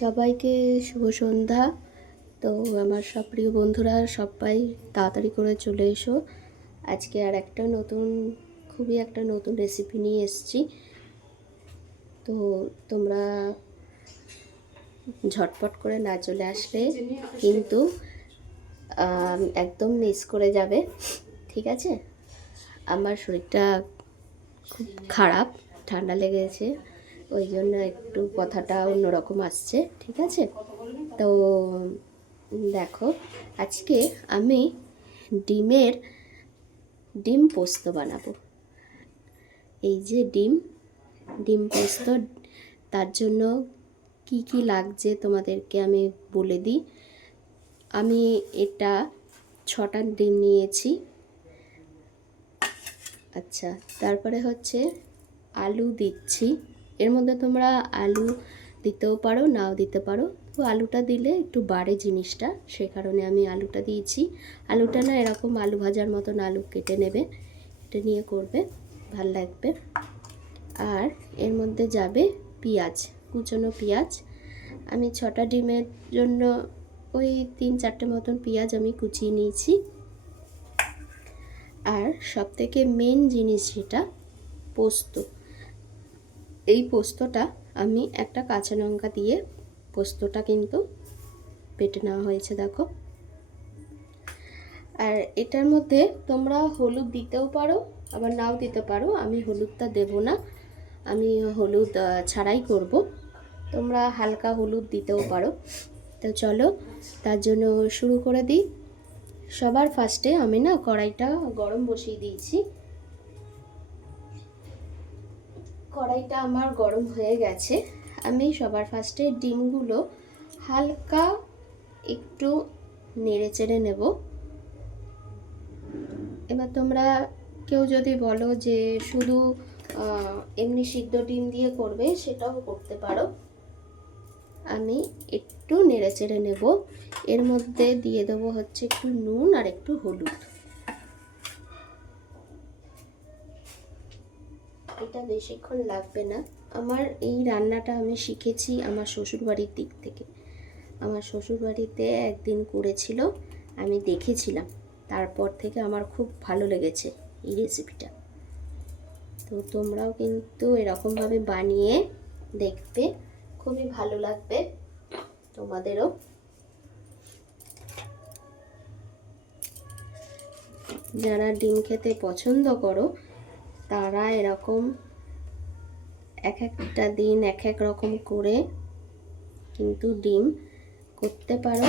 সবাইকে শুভ সন্ধ্যা। তো আমার সব প্রিয় বন্ধুরা সবাই তাড়াতাড়ি করে চলে এসো। আজকে আর একটা খুবই একটা নতুন রেসিপি নিয়ে এসেছি। তো তোমরা ঝটপট করে না চলে আসলে কিন্তু একদম মিস করে যাবে, ঠিক আছে? আমার শরীরটা খুব খারাপ, ঠান্ডা লেগেছে, ওই জন্য একটু কথাটা অন্যরকম আসছে, ঠিক আছে? তো দেখো, আজকে আমি ডিম পোস্ত বানাবো। এই যে ডিম পোস্ত, তার জন্য কি কি লাগছে তোমাদেরকে আমি বলে দিই। আমি এটা 6টা ডিম নিয়েছি। আচ্ছা, তারপরে হচ্ছে আলু দিচ্ছি। এর মধ্যে তোমরা আলু দিতেও পারো, নাও দিতে পারো। তো আলুটা দিলে একটু বাড়ে জিনিসটা, সে কারণে আমি আলুটা দিয়েছি। আলুটা না এরকম আলু ভাজার মতন আলু কেটে নেবে, এটা নিয়ে করবে, ভাল লাগবে। আর এর মধ্যে যাবে পেঁয়াজ, কুচনো পেঁয়াজ। আমি 6টা ডিমের জন্য ওই 3-4টে মতন পেঁয়াজ আমি কুচিয়ে নিয়েছি। আর সবথেকে মেন জিনিস যেটা, পোস্ত। এই পোস্তটা আমি একটা কাঁচা লঙ্কা দিয়ে পোস্তটা কিন্তু বেটে নেওয়া হয়েছে, দেখো। আর এটার মধ্যে তোমরা হলুদ দিতেও পারো, আবার নাও দিতে পারো। আমি হলুদটা দেব না, আমি হলুদ ছাড়াই করব। তোমরা হালকা হলুদ দিতেও পারো। তো চলো, তার জন্য শুরু করে দিই। সবার ফার্স্টে আমি না কড়াইটা গরম বসিয়ে দিয়েছি। কড়াইটা আমার গরম হয়ে গেছে। আমি সবার ফার্স্টে ডিমগুলো হালকা একটু নেড়ে চেড়ে নেব। এবার তোমরা কেউ যদি বলো যে শুধু এমনি সিদ্ধ ডিম দিয়ে করবে, সেটাও করতে পারো। আমি একটু নেড়ে চেড়ে নেব। এর মধ্যে দিয়ে দেবো হচ্ছে একটু নুন আর একটু হলুদ। এটা বেশিক্ষণ লাগবে না। আমার এই রান্নাটা আমি শিখেছি আমার শ্বশুরবাড়ির দিক থেকে। আমার শ্বশুরবাড়িতে একদিন করেছিল, আমি দেখেছিলাম, তারপর থেকে আমার খুব ভালো লেগেছে এই রেসিপিটা। তো তোমরাও কিন্তু এরকমভাবে বানিয়ে দেখবে, খুবই ভালো লাগবে তোমাদেরও। যারা ডিম খেতে পছন্দ করো তারা এরকম এক একটা দিন এক এক রকম করে কিন্তু ডিম করতে পারো।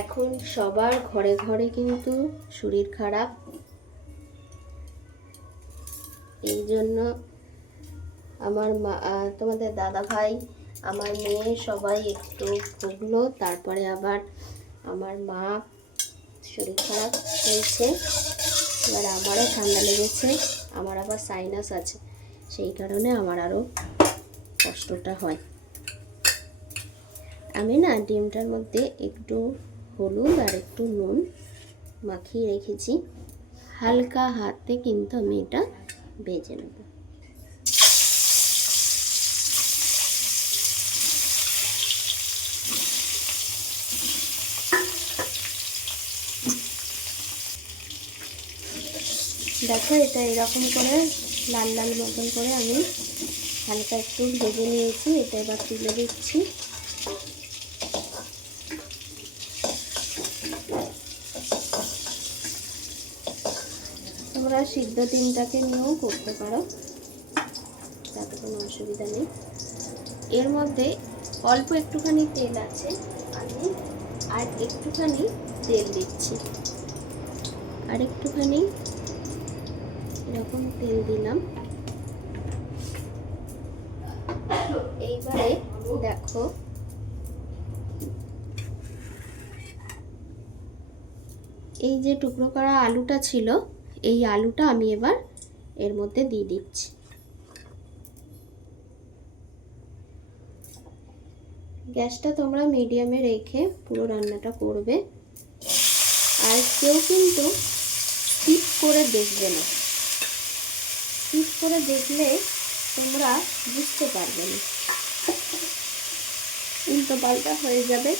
এখন সবার ঘরে ঘরে কিন্তু শরীর খারাপ, এই জন্য আমার মা, তোমাদের দাদা ভাই, আমার মেয়ে সবাই একটু ভুগলো। তারপরে আবার আমার মা শরীর খারাপ হয়েছে, এবার আমারও ঠান্ডা লেগেছে, আমার আবার সাইনাস আছে, সেই কারণে আমার আরও কষ্টটা হয়। আমি না ডিমটার মধ্যে একটু হলুদ আর একটু নুন মাখিয়ে রেখেছি। হালকা হাতে কিন্তু আমি এটা ভেজে নেব। দেখো, এটা এরকম করে লাল লাল মতন করে আমি হালকা একটু ভেজে নিয়েছি। এটা এবার তুলে দিচ্ছি। তোমরা সিদ্ধ ডিমটাকে নিয়েও করতে পারো, তাতে কোনো অসুবিধা নেই। এর মধ্যে অল্প একটুখানি তেল আছে, আমি আর একটুখানি তেল দিচ্ছি, আর একটুখানি এরকম তেল দিলাম। এইবারে দেখো, এই যে টুকরো করা আলুটা ছিল, এই আলুটা আমি এবার এর মধ্যে দিয়ে দিচ্ছি। গ্যাসটা তোমরা মিডিয়ামে রেখে পুরো রান্নাটা করবে। আর কেউ কিন্তু স্কিপ করে দেখবে না, স্কিপ করে দেখলে তোমরা বুঝতে পারবে না। উল্টো পাল্টা হয়ে যাবে।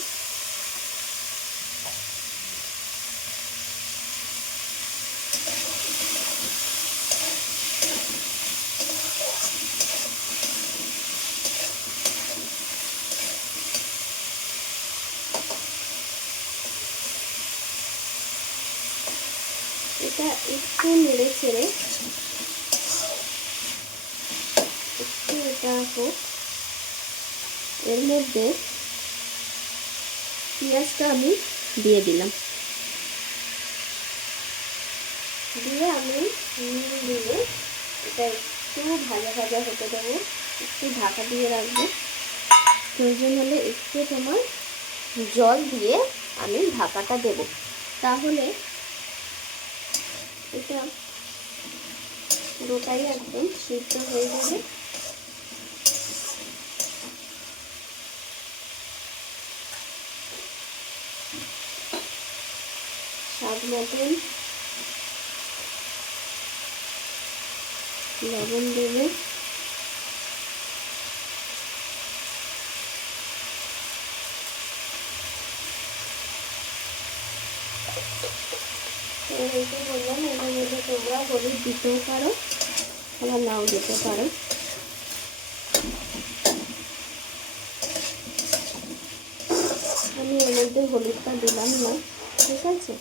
এটা একটু নেড়ে চেড়ে একটু এটা হোক। এর মধ্যে পেঁয়াজটা আমি দিয়ে দিলাম, দিয়ে আমি নুন দিয়ে এটা একটু ভাজা ভাজা হতে দেবো। একটু ঢাকা দিয়ে রাখবো, প্রয়োজন হলে একটু তোমার জল দিয়ে আমি ঢাকাটা দেব, তাহলে এটা পুরোটাই একদম সিদ্ধ হয়ে যাবে। স্বাদ মতন লবণ দেবে, বললাম এর মধ্যে তোমরা হলুদ দিতেও পারো, আবার নাও দিতে পারো। আমি এর মধ্যে হলুদটা দিলাম না, ঠিক আছে।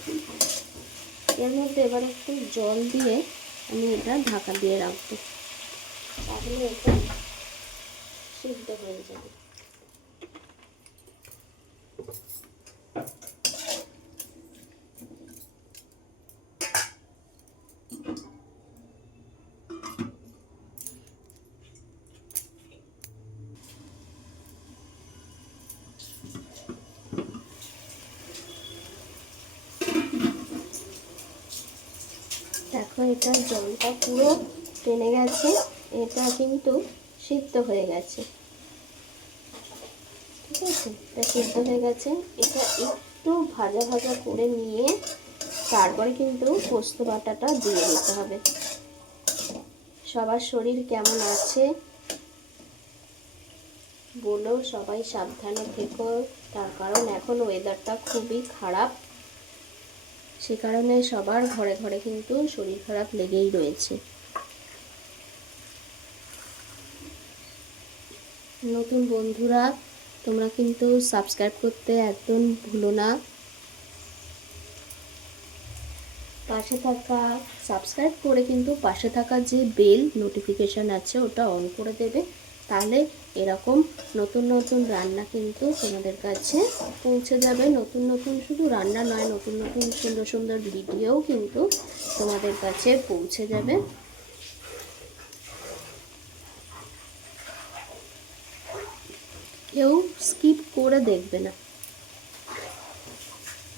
এর মধ্যে এবার একটু জল দিয়ে আমি এটা ঢাকা দিয়ে রাখবো, তাহলে এটা সিদ্ধ হয়ে যাবে। দেখো এটা জলটা পুরো টেনে গেছে, এটা কিন্তু সিদ্ধ হয়ে গেছে, ঠিক আছে। এটা সিদ্ধ হয়ে গেছে। এটা একটু ভাজা ভাজা করে নিয়ে তারপরে কিন্তু পোস্ত বাটাটা দিয়ে দিতে হবে। সবার শরীর কেমন আছে বলো, সবাই সাবধানে থেকো, তার কারণ এখন ওয়েদারটা খুবই খারাপ, সে কারণে সবার ঘরে ঘরে কিন্তু শরীর খারাপ লেগেই রয়েছে। নতুন বন্ধুরা তোমরা কিন্তু সাবস্ক্রাইব করতে একদম ভুলো না, পাশে থাকা সাবস্ক্রাইব করে কিন্তু পাশে থাকা যে বেল নোটিফিকেশান আছে ওটা অন করে দেবে, তাহলে এরকম নতুন নতুন রান্না কিন্তু তোমাদের কাছে পৌঁছে যাবে। নতুন নতুন শুধু রান্না নয়, নতুন নতুন সুন্দর সুন্দর ভিডিও কিন্তু তোমাদের কাছে পৌঁছে যাবে। কেউ স্কিপ করে দেখবে না,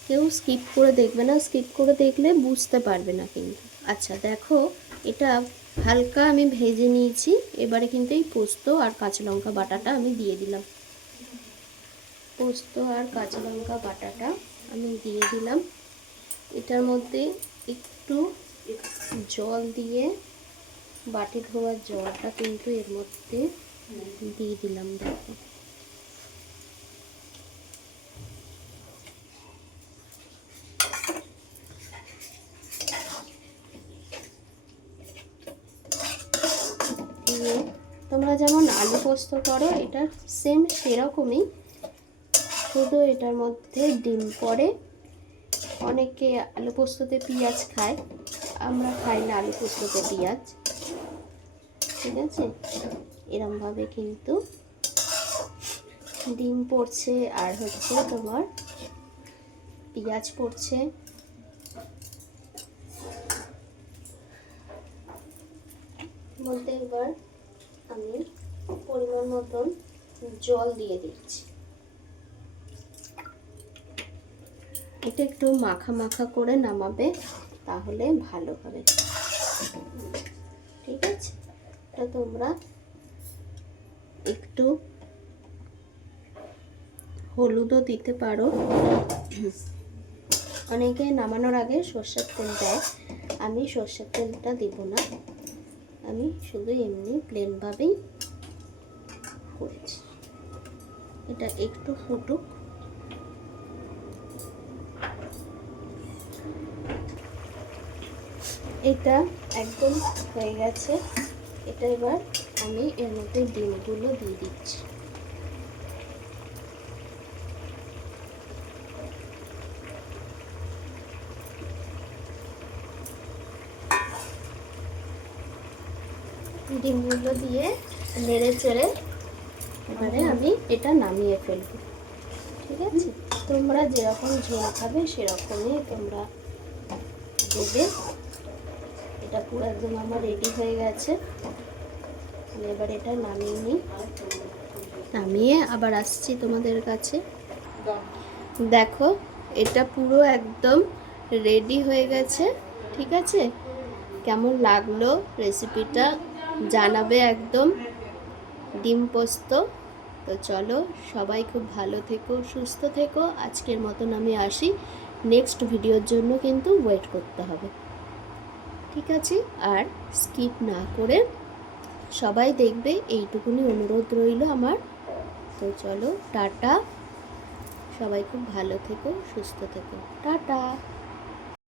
কেউ স্কিপ করে দেখবে না, স্কিপ করে দেখলে বুঝতে পারবে না কিন্তু। আচ্ছা দেখো এটা হালকা আমি ভেজে নিয়েছি, এবারে কিন্তু এই পোস্ত আর কাঁচা লঙ্কা বাটাটা আমি দিয়ে দিলাম। পোস্ত আর কাঁচা লঙ্কা বাটাটা আমি দিয়ে দিলাম, এটার মধ্যে একটু জল দিয়ে বাটি ধোয়ার জলটা কিন্তু এর মধ্যে দিয়ে দিলাম। দেখো দিয়ে তোমরা যেমন আলু পোস্ত করো এটা সেম সেরকমই, শুধু এটার মধ্যে ডিম পড়ে। অনেকে আলু পোস্ততে পেঁয়াজ খায়, আমরা খাই না আলু পোস্ততে পেঁয়াজ, ঠিক আছে। এরমভাবে কিন্তু ডিম পড়ছে আর হচ্ছে তোমার পেঁয়াজ পড়ছে। মধ্যে এবার আমি পরিমাণ মতন জল দিয়ে দিচ্ছি, এটা একটু মাখা মাখা করে নামাবে, তাহলে ভালো হবে, ঠিক আছে। এটা তোমরা একটু হলুদও দিতে পারো, অনেকে নামানোর আগে সর্ষের তেল দেয়, আমি সর্ষের তেলটা দেব না, আমি শুধু এমনি প্লেনভাবেই করেছি। এটা একটু ফুটুক। এটা একদম হয়ে গেছে। এটা এবার আমি এর মধ্যে ডিমগুলো দিয়ে দিচ্ছি। ডিমগুলো দিয়ে নেড়ে চেড়ে এবারে আমি এটা নামিয়ে ফেলবো। ঠিক আছে, তোমরা যেরকম ঝোল খাবে সেরকমই তোমরা দেবে। এটা পুরো একদম আমার রেডি হয়ে গেছে। এবার এটা নামিয়ে নিই, নামিয়ে আবার আসছি তোমাদের কাছে। দেখো এটা পুরো একদম রেডি হয়ে গেছে। ঠিক আছে, কেমন লাগলো রেসিপিটা জানাবে একদম। ডিম পোস্ত। তো চলো, সবাই খুব ভালো থেকো, সুস্থ থেকো। আজকের মতন আমি আসি, নেক্সট ভিডিওর জন্য কিন্তু ওয়েট করতে হবে। ঠিক আছে, আর স্কিপ না করে সবাই দেখবে, এইটুকুনি অনুরোধ রইল আমার। তো চলো, টাটা। সবাই খুব ভালো থেকো, সুস্থ থেকো, টাটা।